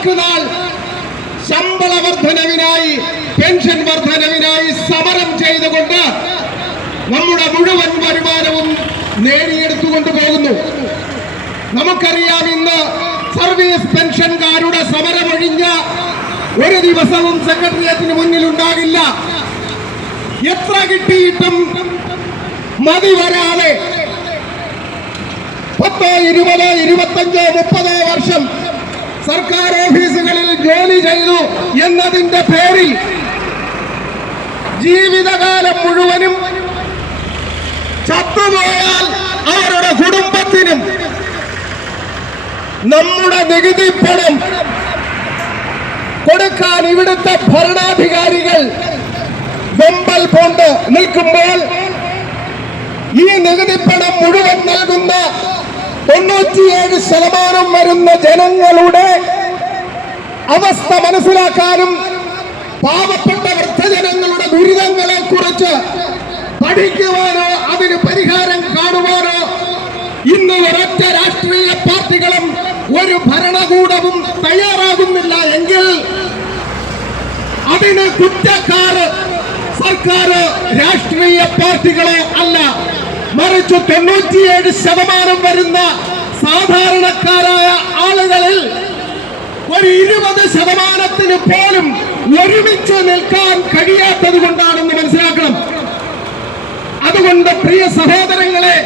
നാൾക്ക് നാൾ ശമ്പള വർധനവിനായി, പെൻഷൻ വർധനവിനായി സമരം ചെയ്തുകൊണ്ട് നമ്മുടെ മുഴുവൻ വരുമാനവും നേടിയെടുത്തുകൊണ്ട് പോകുന്നു. നമുക്കറിയാം, ഇന്ന് സർവീസ് പെൻഷൻകാരുടെ സമരമൊഴിഞ്ഞ ഒരു ദിവസവും സെക്രട്ടേറിയറ്റിന് മുന്നിൽ ഉണ്ടാകില്ല. എത്ര കിട്ടിയിട്ടും മതി വരാതെ 10, 20, 25, 30 വർഷം സർക്കാർ ഓഫീസുകളിൽ ജോലി ചെയ്തു എന്നതിന്റെ പേരിൽ ജീവിതകാലം മുഴുവനും ചത്തുപോയാൽ അവരുടെ കുടുംബത്തിനും നമ്മുടെ നികുതി പണം കൊടുക്കാൻ ഇവിടുത്തെ ഭരണാധികാരികൾ വെമ്പൽ കൊണ്ട് നിൽക്കുമ്പോൾ ഈ നികുതി പണം മുഴുവൻ നൽകുന്ന 97% വരുന്ന ജനങ്ങളുടെ അവസ്ഥ മനസ്സിലാക്കാനും പാവപ്പെട്ട വൃദ്ധജനങ്ങളുടെ ദുരിതങ്ങളെ കുറിച്ച് പഠിക്കുവാനോ അതിന് പരിഹാരം കാണുവാനോ ഇന്ന് ഒരൊറ്റ രാഷ്ട്രീയ പാർട്ടികളും ഒരു ഭരണകൂടവും തയ്യാറാകുന്നില്ല എങ്കിൽ അതിന് കുറ്റക്കാര് സർക്കാർ, രാഷ്ട്രീയ പാർട്ടികളോ അല്ല, മറിച്ച് 97% വരുന്ന സാധാരണക്കാരായ ആളുകളിൽ ഒരു 20% പോലും ഒരുമിച്ച് നിൽക്കാൻ കഴിയാത്തത് കൊണ്ടാണെന്ന് മനസ്സിലാക്കണം. അതുകൊണ്ട് പ്രിയ സഹോദരങ്ങളെ,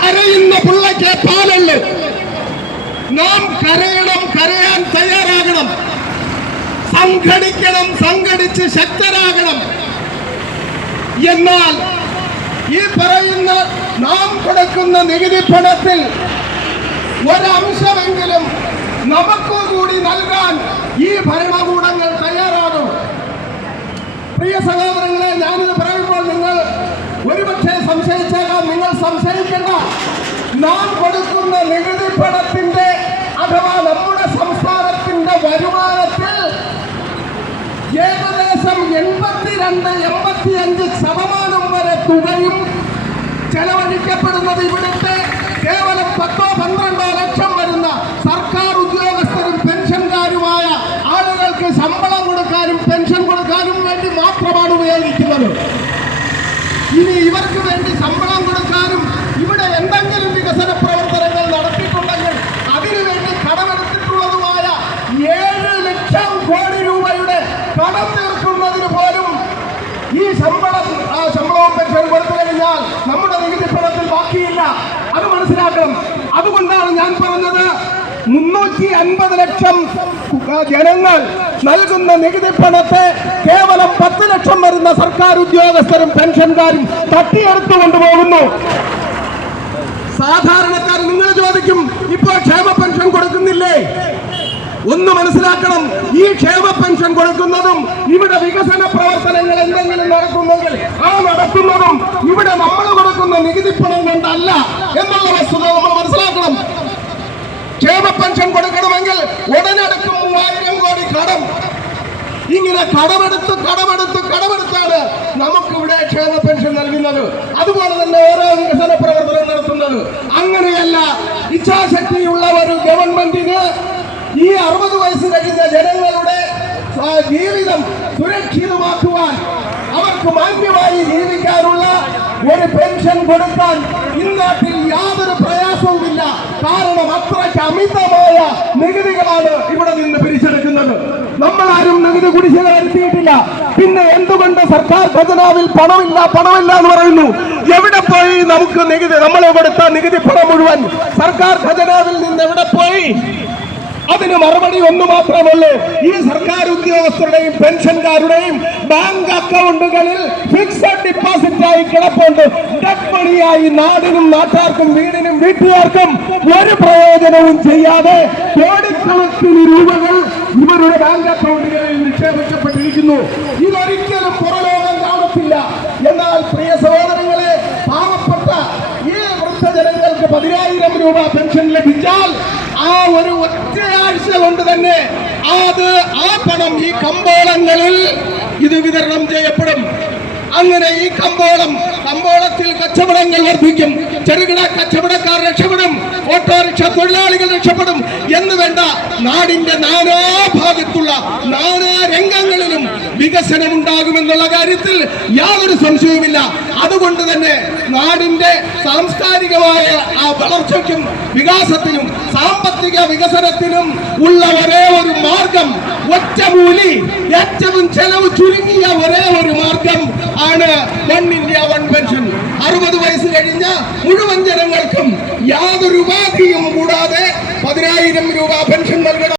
കരയുന്ന പിള്ളയ്ക്ക് പാലുള്ളൂ. നാം കരയണം, കരയാൻ തയ്യാറാകണം, സംഘടിക്കണം, സംഘടിച്ച് ശക്തരാകണം. എന്നാൽ ഈ പറയുന്ന നാം കൊടുക്കുന്ന നികുതി പണത്തിൽ ഒരംശമെങ്കിലും നമുക്ക് കൂടി നൽകാൻ ഈ ഭരണകൂടങ്ങൾ തയ്യാറാകും. പ്രിയ സഹോദരങ്ങളെ, ഞാനിത് പറയുമ്പോൾ നിങ്ങൾ ഒരുപക്ഷെ സംശയിച്ചേക്കാം. നിങ്ങൾ സംശയിക്കേണ്ട. നാം കൊടുക്കുന്ന നികുതി പണത്തിന്റെ അഥവാ നമ്മുടെ സംസ്ഥാനത്തിന്റെ വരുമാനത്തിൽ ഏകദേശം 82-85% വരെ തുകയും ചെലവഴിക്കപ്പെടുന്നത് ഇവിടുത്തെ കേവലം 10-12 ലക്ഷം വരുന്ന സർക്കാർ ഉദ്യോഗസ്ഥരും പെൻഷൻകാരുമായ ആളുകൾക്ക് ശമ്പളം കൊടുക്കാനും പെൻഷൻ കൊടുക്കാനും വേണ്ടി മാത്രമാണ് ഉപയോഗിക്കുന്നത്. ഇനി ഇവർക്ക് വേണ്ടി ശമ്പളം കൊടുക്കാനും ഇവിടെ എന്തെങ്കിലും വികസന പ്രവർത്തനങ്ങൾ നടത്തിയിട്ടുണ്ടെങ്കിൽ അതിനുവേണ്ടി കടമെടുത്തിട്ടുള്ളതുമായ 7 ലക്ഷം കോടി രൂപയുടെ കടം തീർക്കുന്നതിന് പോലും ഈ ശമ്പളവും പെൻഷൻ കൊടുത്തു കഴിഞ്ഞാൽ നമ്മുടെ നികുതി പണത്തിൽ ബാക്കിയില്ല. അത് മനസ്സിലാക്കണം. അതുകൊണ്ടാണ് ഞാൻ പറഞ്ഞത് 350 ലക്ഷം ജനങ്ങൾ നൽകുന്ന നികുതി പണത്തെ കേവലം 10 ലക്ഷം വരുന്ന സർക്കാർ ഉദ്യോഗസ്ഥരും പെൻഷൻകാരും തട്ടിയെടുത്തു കൊണ്ടുപോകുന്നു. സാധാരണക്കാർ നിങ്ങൾ ചോദിക്കും, ഇപ്പോൾ ക്ഷേമ പെൻഷൻ കൊടുക്കുന്നില്ലേ? ഒന്ന് മനസ്സിലാക്കണം, ഈ ക്ഷേമ പെൻഷൻ കൊടുക്കുന്നതും ഇവിടെ വികസന പ്രവർത്തനങ്ങൾ എന്തെങ്കിലും നടക്കുന്നെങ്കിൽ ആ നടത്തുന്നതും ഇവിടെ നമ്മൾ കൊടുക്കുന്ന നികുതി പണം കൊണ്ടല്ല എന്നുള്ള വസ്തുത നമ്മൾ മനസ്സിലാക്കണം. ക്ഷേമ പെൻഷൻ കൊടുക്കണമെങ്കിൽ ഉടനടക്കം 3000 കോടി കടം, ഇങ്ങനെ കടമെടുത്താണ് നമുക്കിവിടെ ക്ഷേമ പെൻഷൻ നൽകുന്നത്. അതുപോലെ തന്നെ ഓരോ വികസന പ്രവർത്തനം നടത്തുന്നത്. അങ്ങനെയല്ല, ഇച്ഛാശക്തിയുള്ള ഒരു ഗവൺമെന്റിന് ഈ 60 വയസ്സ് കഴിഞ്ഞ ജനങ്ങളുടെ ജീവിതം സുരക്ഷിതമാക്കുവാൻ, അവർക്ക് മാന്യമായി ജീവിക്കാനുള്ള ഒരു പെൻഷൻ കൊടുക്കാൻ ഇന്നാട്ടിൽ യാതൊരു പ്രയാസവുമില്ല. കാരണം അത്രയ്ക്ക് അമിതമായ നികുതികളാണ് ഇവിടെ നിന്ന് പിരിച്ചെടുക്കുന്നത്. നമ്മളാരും നികുതി കുടിശ്ശിക വരുത്തിയിട്ടില്ല. പിന്നെ എന്തുകൊണ്ട് സർക്കാർ ഖജനാവിൽ പണമില്ല എന്ന് പറയുന്നു? എവിടെ പോയി നമുക്ക് നികുതി? നമ്മൾ കൊടുത്ത നികുതി പണം മുഴുവൻ സർക്കാർ ഖജനാവിൽ നിന്ന് എവിടെ പോയി? അതിന് മറുപടി ഒന്ന് മാത്രമുള്ളൂ. ഈ സർക്കാർ ഉദ്യോഗസ്ഥരുടെയും പെൻഷൻകാരുടെയും ബാങ്ക് അക്കൗണ്ടുകളിൽ ഫിക്സഡ് ഡിപ്പോസിറ്റായി കിടപ്പുണ്ട്. ഡെഡ് മണിയായി നാടിനും നാട്ടാർക്കും വീടിനും വീട്ടുകാർക്കും ഒരു പ്രയോജനവും ചെയ്യാതെ കോടിക്കണക്കിന് രൂപകൾ ഇവരുടെ ബാങ്ക് അക്കൗണ്ടുകളിൽ നിക്ഷേപിക്കപ്പെട്ടിരിക്കുന്നു. ഇതൊരിക്കലും പുറലോകം കാണത്തില്ല. എന്നാൽ പ്രിയ സഹോദരങ്ങളെ, പാവപ്പെട്ട ഈ വൃദ്ധജനങ്ങൾക്ക് 10,000 രൂപ പെൻഷൻ ലഭിച്ചാൽ ആ ഒരു ഒറ്റയാഴ്ച കൊണ്ട് തന്നെ ആ പണം ഈ കമ്പോളങ്ങളിൽ ഇത് വിതരണം ചെയ്യപ്പെടും. അങ്ങനെ ഈ കമ്പോളത്തിൽ കച്ചവടങ്ങൾ വർദ്ധിക്കും, ചെറുകിട കച്ചവടക്കാർ രക്ഷപ്പെടും, ഓട്ടോറിക്ഷ തൊഴിലാളികൾ രക്ഷപ്പെടും എന്ന് വേണ്ട നാടിന്റെ നാനാഭാഗത്തുള്ള നാനാ രംഗങ്ങളിലും വികസനം ഉണ്ടാകുമെന്നുള്ള കാര്യത്തിൽ യാതൊരു സംശയവുമില്ല. അതുകൊണ്ട് തന്നെ നാടിന്റെ സാംസ്കാരികമായ ആ വളർച്ചയ്ക്കും വികാസത്തിനും സാമ്പത്തിക വികസനത്തിനും ഉള്ള ഒരേ ഒരു മാർഗം, ഒറ്റമൂലി, ഏറ്റവും ചെലവ് ചുരുങ്ങിയ ഒരേ ഒരു മാർഗം ആണ് വൺ ഇന്ത്യ വൺ പെൻഷൻ. 60 വയസ്സ് കഴിഞ്ഞ മുഴുവൻ ജനങ്ങൾക്കും യാതൊരു ഉപാധിയും കൂടാതെ 10,000 രൂപ പെൻഷൻ നൽകണം.